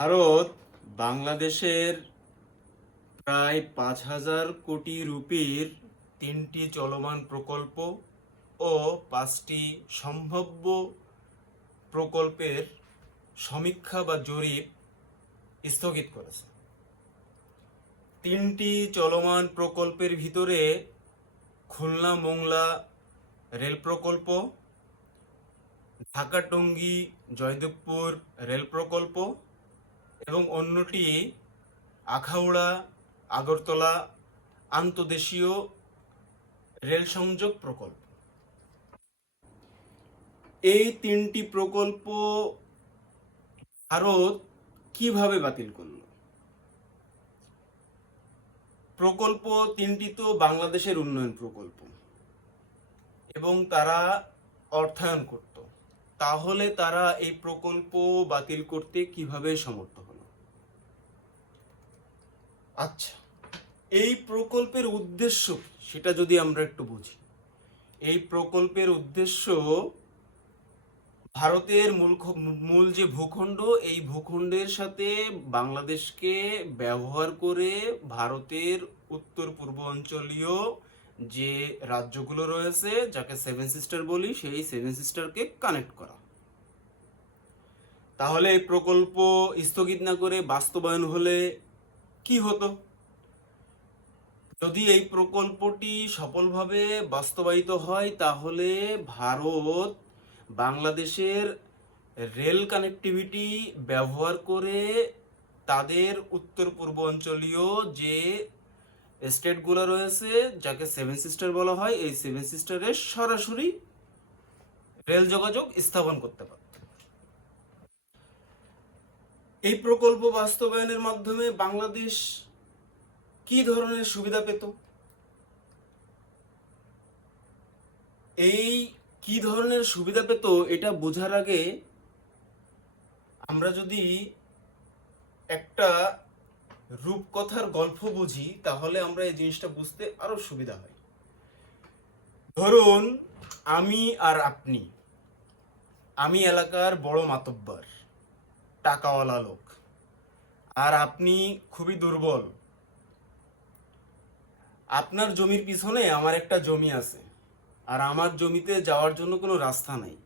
ভারত বাংলাদেশের প্রায় পাঁচ হাজার কোটি রুপির তিনটি চলমান প্রকল্প ও পাঁচটি সম্ভাব্য প্রকল্পের সমীক্ষা বা জরিপ স্থগিত করেছে। তিনটি চলমান প্রকল্পের ভিতরে খুলনা মোংলা রেল প্রকল্প, ঢাকা টঙ্গী জয়দেবপুর রেল প্রকল্প এবং অন্যটি আখাউড়া, আগরতলা আন্তদেশীয় রেল সংযোগ প্রকল্প। এই তিনটি প্রকল্প ভারত কীভাবে বাতিল করল? প্রকল্প তিনটি তো বাংলাদেশের উন্নয়ন প্রকল্প এবং তারা অর্থায়ন করত। তাহলে তারা এই প্রকল্প বাতিল করতে কীভাবে সমর্থ আচ্ছা। এই প্রকল্পের উদ্দেশ্য সেটা যদি আমরা একটু বুঝি। এই প্রকল্পের উদ্দেশ্য ভারতের মূল মূল যে ভূখণ্ড, এই ভূখণ্ডের সাথে বাংলাদেশকে ব্যবহার করে ভারতের উত্তর পূর্ব অঞ্চলীয় যে রাজ্যগুলো রয়েছে, যাকে সেভেন সিস্টার বলি, সেই সেভেন সিস্টারকে কানেক্ট করা। তাহলে এই প্রকল্প স্থগিত না করে বাস্তবায়ন হলে কি হতো? যদি এই প্রকল্পটি সফলভাবে বাস্তবায়িত হয়, তাহলে ভারত বাংলাদেশের রেল কানেক্টিভিটি ব্যবহার করে তাদের উত্তর পূর্ব অঞ্চলীয় যে স্টেটগুলো রয়েছে, যাকে সেভেন সিস্টার বলা হয়, এই সেভেন সিস্টারের সরাসরি রেল যোগাযোগ স্থাপন করতে পারত এই প্রকল্প বাস্তবায়নের মাধ্যমে বাংলাদেশ কি ধরনের সুবিধা পেত? এই কি ধরনের সুবিধা পেত এটা বোঝার আগে আমরা যদি একটা রূপকথার গল্প বুঝি, তাহলে আমরা এই জিনিসটা বুঝতে আরও সুবিধা হয়। ধরুন, আমি আর আপনি, আমি এলাকার বড় মাতব্বর। টাকাওয়ালা লোক। আর আপনি খুবই দুর্বল। আপনার জমির পিছনে আমার একটা জমি আছে। আর আমার জমিতে যাওয়ার জন্য কোনো রাস্তা নাই।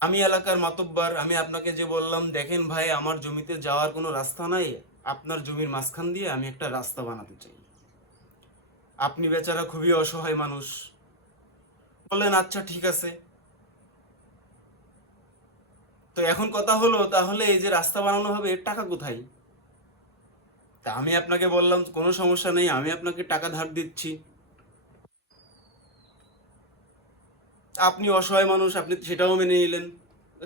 আমি এলাকার মাতব্বার, আমি আপনাকে যে বললাম, দেখেন ভাই, আমার জমিতে যাওয়ার কোনো রাস্তা নাই। আপনার জমির মাঝখান দিয়ে আমি একটা রাস্তা বানাতে চাই। আপনি বেচারা খুবই অসহায় মানুষ। বললেন আচ্ছা ঠিক আছে। তো এখন কথা হলো, তাহলে এই যে রাস্তা বানানো হবে, এর টাকা কোথায়? তা আমি আপনাকে বললাম, কোনো সমস্যা নেই, আমি আপনাকে টাকা ধার দিচ্ছি। আপনি অসহায় মানুষ, আপনি সেটাও মেনে নিলেন।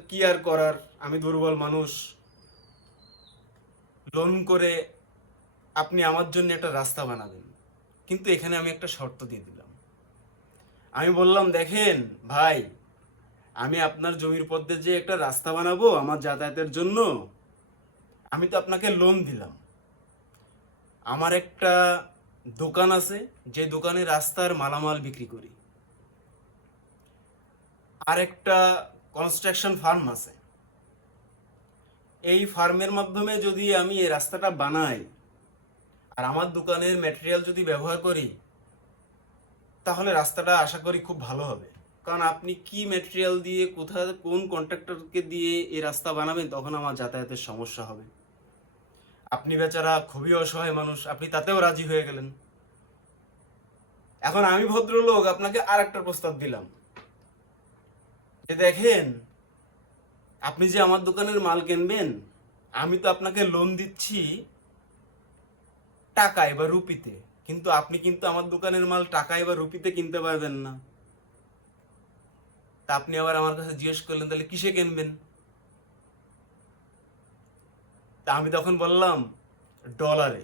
কি আর করার? আমি দুর্বল মানুষ। লোন করে আপনি আমার জন্য একটা রাস্তা বানাবেন। কিন্তু এখানে আমি একটা শর্ত দিয়ে দিলাম। আমি বললাম, দেখেন, ভাই আমি আপনার জমির পথে যে একটা রাস্তা বানাবো আমার যাতায়াতের জন্য, আমি তো আপনাকে লোন দিলাম। আমার একটা দোকান আছে, যে দোকানে রাস্তার মালামাল বিক্রি করি। আর একটা কনস্ট্রাকশন ফার্ম আছে। এই ফার্মের মাধ্যমে যদি আমি এই রাস্তাটা বানাই, আর আমার দোকানের ম্যাটেরিয়াল যদি ব্যবহার করি, তাহলে রাস্তাটা আশা করি খুব ভালো হবে। কারণ আপনি কি ম্যাটেরিয়াল দিয়ে, কোথায়, কোন কন্ট্রাক্টরকে দিয়ে এই রাস্তা বানাবেন, তখন আমার যাতায়াতের সমস্যা হবে। আপনি বেচারা খুবই অসহায় মানুষ, আপনি তাতেও রাজি হয়ে গেলেন। এখন আমি ভদ্রলোক, আপনাকে আর একটা প্রস্তাব দিলাম। যে দেখেন, আপনি যে আমার দোকানের মাল কিনবেন, আমি তো আপনাকে লোন দিচ্ছি টাকায় বা রুপিতে, কিন্তু আপনি কিন্তু আমার দোকানের মাল টাকায় বা রুপিতে কিনতে পারবেন না। তা আপনি আবার আমার কাছে জিজ্ঞেস করলেন, তাহলে কিসে কিনবেন? তা আমি তখন বললাম ডলারে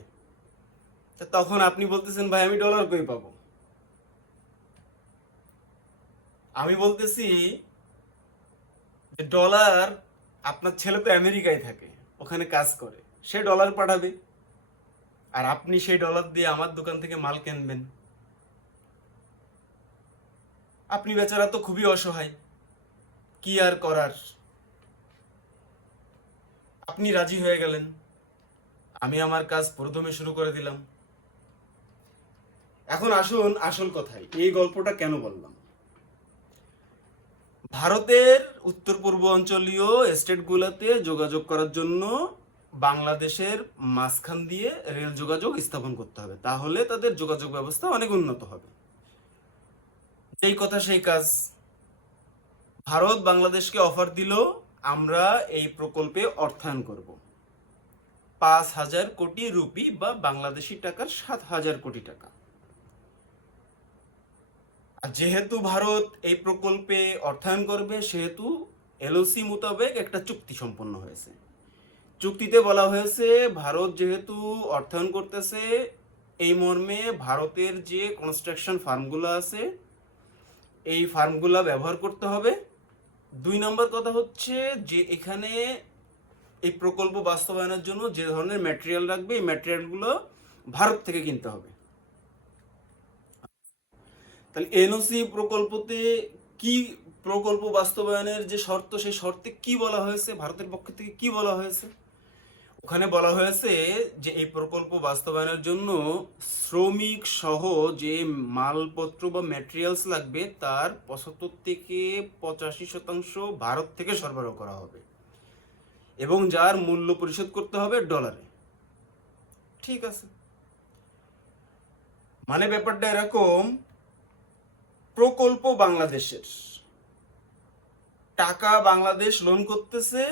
তা তখন আপনি বলতেছেন, ভাই, আমি ডলার কই পাবো? আমি বলতেছি যে ডলার আপনার ছেলে তো আমেরিকায় থাকে, ওখানে কাজ করে। সে ডলার পাঠাবে। আর আপনি সেই ডলার দিয়ে আমার দোকান থেকে মাল কিনবেন। আপনি বেচারা তো খুবই অসহায়। কি আর করার? আপনি রাজি হয়ে গেলেন। আমি আমার কাজ প্রথমে শুরু করে দিলাম। এখন আসুন আসল কথায়, এই গল্পটা কেন বললাম? ভারতের উত্তর পূর্ব অঞ্চলীয় স্টেটগুলোতে যোগাযোগ করার জন্য বাংলাদেশের মাঝখান দিয়ে রেল যোগাযোগ স্থাপন করতে হবে। তাহলে তাদের যোগাযোগ ব্যবস্থা অনেক উন্নত হবে। এই কথা সেই কাজ। ভারত বাংলাদেশকে অফার দিল, আমরা এই প্রকল্পে অর্থায়ন করব। পাঁচ হাজার কোটি রুপি বা বাংলাদেশি টাকার সাত হাজার কোটি টাকা। যেহেতু ভারত এই প্রকল্পে অর্থায়ন করবে, সেহেতু এলওসি মোতাবেক একটা চুক্তি সম্পন্ন হয়েছে। চুক্তিতে বলা হয়েছে, ভারত যেহেতু অর্থায়ন করতেছে, এই মর্মে ভারতের যে কনস্ট্রাকশন ফার্মগুলো আছে এই ফার্মগুলা ব্যবহার করতে হবে। দুই নম্বর কথা হচ্ছে যে এখানে এই প্রকল্প বাস্তবায়নের জন্য যে ধরনের ম্যাটেরিয়াল রাখবে, এই ম্যাটেরিয়ালগুলো ভারত থেকে কিনতে হবে। তাহলে এনওসি প্রকল্পতে কি প্রকল্প বাস্তবায়নের যে শর্ত, সেই শর্তে কি বলা হয়েছে? ভারতের পক্ষ থেকে কি বলা হয়েছে? ওখানে বলা হয়েছে যে এই প্রকল্প বাস্তবায়নের জন্য শ্রমিক সহ যে মালপত্র বা ম্যাটেরিয়ালস লাগবে, তার পঁচাত্তর থেকে পঁচাশি শতাংশ ভারত থেকে সরবরাহ করা হবে এবং যার মূল্য পরিশোধ করতে হবে ডলারে ঠিক আছে। মানে ব্যাপারটা এরকম, প্রকল্প বাংলাদেশের। টাকা বাংলাদেশ লোন করতেছে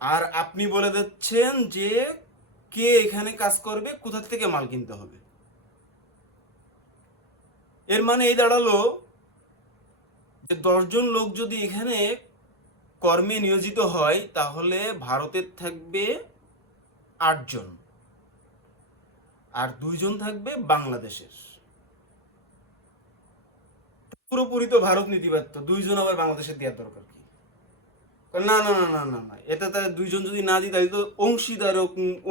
আর আপনি বলে দিচ্ছেন যে কে এখানে কাজ করবে, কোথা থেকে মাল কিনতে হবে। এর মানে এই দাঁড়াল যে দশজন লোক যদি এখানে কর্মে নিয়োজিত হয়, তাহলে ভারতের থাকবে আটজন আর দুইজন থাকবে বাংলাদেশের। পুরোপুরি তো ভারত নীতিবাদ তো দুইজন আবার বাংলাদেশের দেওয়ার দরকার না না না না না না। এটা তার দুইজন যদি না দিই, তাহলে তো অংশীদার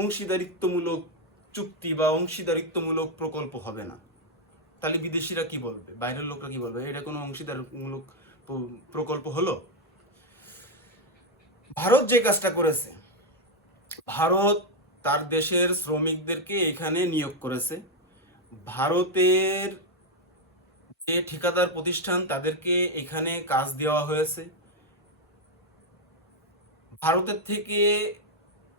অংশীদারিত্বমূলক চুক্তি বা অংশীদারিত্বমূলক প্রকল্প হবে না। তাহলে বিদেশিরা কি বলবে? বাইরের লোকরা কি বলবে? এটা কোনো অংশীদারমূলক প্রকল্প হলো? ভারত যে কাজটা করেছে, ভারত তার দেশের শ্রমিকদেরকে এখানে নিয়োগ করেছে। ভারতের যে ঠিকাদার প্রতিষ্ঠান, তাদেরকে এখানে কাজ দেওয়া হয়েছে। ভারতের থেকে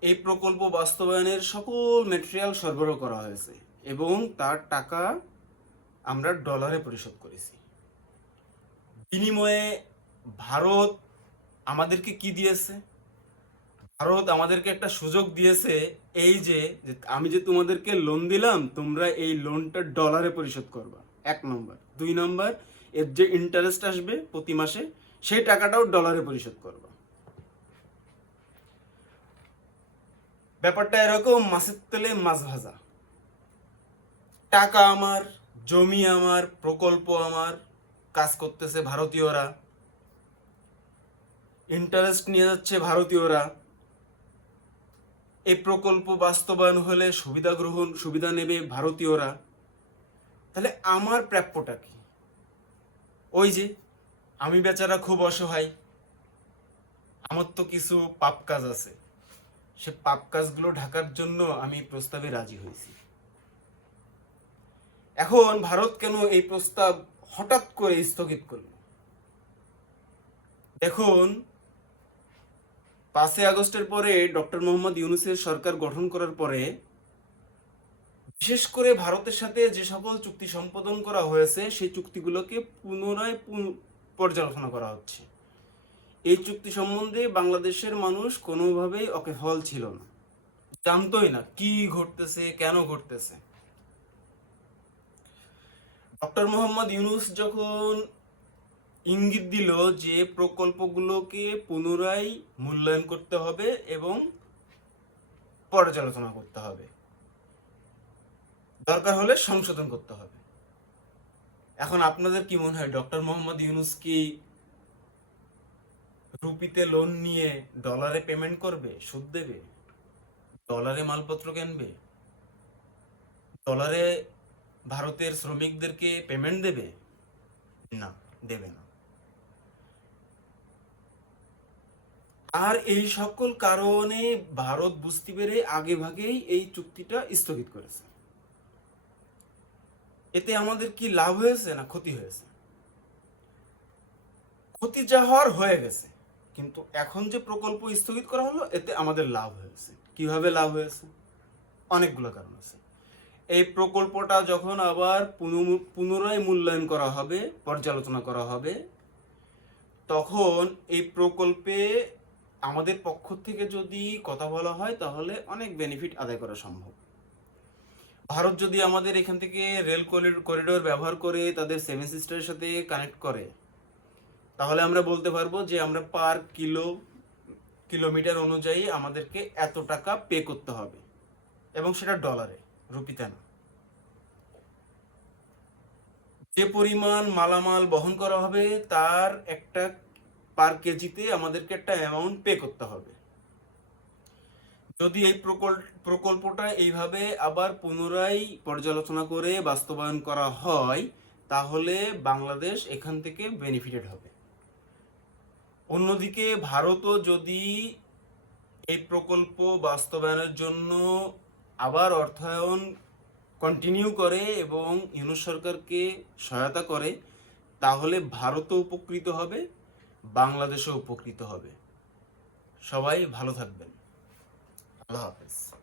এই প্রকল্প বাস্তবায়নের সকল মেটেরিয়াল সরবরাহ করা হয়েছে এবং তার টাকা আমরা ডলারে পরিশোধ করেছি। বিনিময়ে ভারত আমাদেরকে কি দিয়েছে? ভারত আমাদেরকে একটা সুযোগ দিয়েছে এই যে আমি যে তোমাদেরকে লোন দিলাম, তোমরা এই লোনটা ডলারে পরিশোধ করবা। এক নম্বর দুই নম্বর এর যে ইন্টারেস্ট আসবে প্রতি মাসে, সেই টাকাটাও ডলারে পরিশোধ করবা। ব্যাপারটা এরকম, মাছের তেলে মাছ ভাজা। টাকা আমার, জমি আমার, প্রকল্প আমার, কাজ করতেছে ভারতীয়রা। ইন্টারেস্ট নিয়ে যাচ্ছে ভারতীয়রা। এই প্রকল্প বাস্তবায়ন হলে সুবিধা গ্রহণ, সুবিধা নেবে ভারতীয়রা। তাহলে আমার প্রাপ্যটা কি? ওই যে, আমি বেচারা খুব অসহায়। আমার তো কিছু পাপ কাজ আছে। সে পাপ কাজগুলো ঢাকার জন্য আমি প্রস্তাবে রাজি হয়েছি। এখন ভারত কেন এই প্রস্তাব হঠাৎ করে স্থগিত করল? দেখুন, পাঁচই আগস্টের পরে ডক্টর মোহাম্মদ ইউনুসের সরকার গঠন করার পরে বিশেষ করে ভারতের সাথে যে সকল চুক্তি সম্পাদন করা হয়েছে, সেই চুক্তিগুলোকে পুনরায় পুন- পর্যালোচনা করা হচ্ছে। এই চুক্তি সম্বন্ধে বাংলাদেশের মানুষ কোনোভাবেই ওকে হল ছিল না। জানতোই না কি ঘটতেছে কেন ঘটতেছে? ডক্টর মোহাম্মদ ইউনুস যখন ইঙ্গিত দিল যে প্রকল্পগুলোকে পুনরায় মূল্যায়ন করতে হবে এবং পর্যালোচনা করতে হবে দরকার হলে সংশোধন করতে হবে। এখন আপনাদের কি মনে হয় ডক্টর মোহাম্মদ ইউনুস কি রুপিতে লোন নিয়ে ডলারে পেমেন্ট করবে, সুদ দেবে? ডলারে মালপত্র কিনবে? ডলারে ভারতের শ্রমিকদেরকে পেমেন্ট দেবে? না দেবে না। আর এই সকল কারণে ভারত বুঝতে পেরে আগে ভাগেই এই চুক্তিটা স্থগিত করেছে। এতে আমাদের কি লাভ হয়েছে না ক্ষতি হয়েছে? ক্ষতি যা হওয়ার হয়ে গেছে। কিন্তু এখন যে প্রকল্প স্থগিত করা হলো, এতে আমাদের লাভ হয়েছে। কীভাবে লাভ হয়েছে? অনেকগুলো কারণ আছে। এই প্রকল্পটা যখন আবার পুনঃ- পুনরায় মূল্যায়ন করা হবে, পর্যালোচনা করা হবে, তখন এই প্রকল্পে আমাদের পক্ষ থেকে যদি কথা বলা হয়, তাহলে অনেক বেনিফিট আদায় করা সম্ভব। ভারত যদি আমাদের এখান থেকে রেল করিডোর ব্যবহার করে তাদের সেভেন সিস্টারের সাথে কানেক্ট করে তাহলে আমরা বলতে পারব যে আমরা পার কিলো, কিলোমিটার অনুযায়ী আমাদেরকে এত টাকা পে করতে হবে। এবং সেটা ডলারে রুপিতে না। যে পরিমাণ মালামাল বহন করা হবে, তার একটা পার কেজিতে আমাদেরকে একটা অ্যামাউন্ট পে করতে হবে। যদি এই প্রকল্প প্রকল্পটা এইভাবে আবার পুনরায় পর্যালোচনা করে বাস্তবায়ন করা হয়, তাহলে বাংলাদেশ এখান থেকে বেনিফিটেড হবে। অন্যদিকে ভারতও যদি এই প্রকল্প বাস্তবায়নের জন্য আবার অর্থায়ন কন্টিনিউ করে এবং ইউনুস সরকারকে সহায়তা করে, তাহলে ভারতও উপকৃত হবে, বাংলাদেশও উপকৃত হবে। সবাই ভালো থাকবেন। আল্লাহ হাফেজ।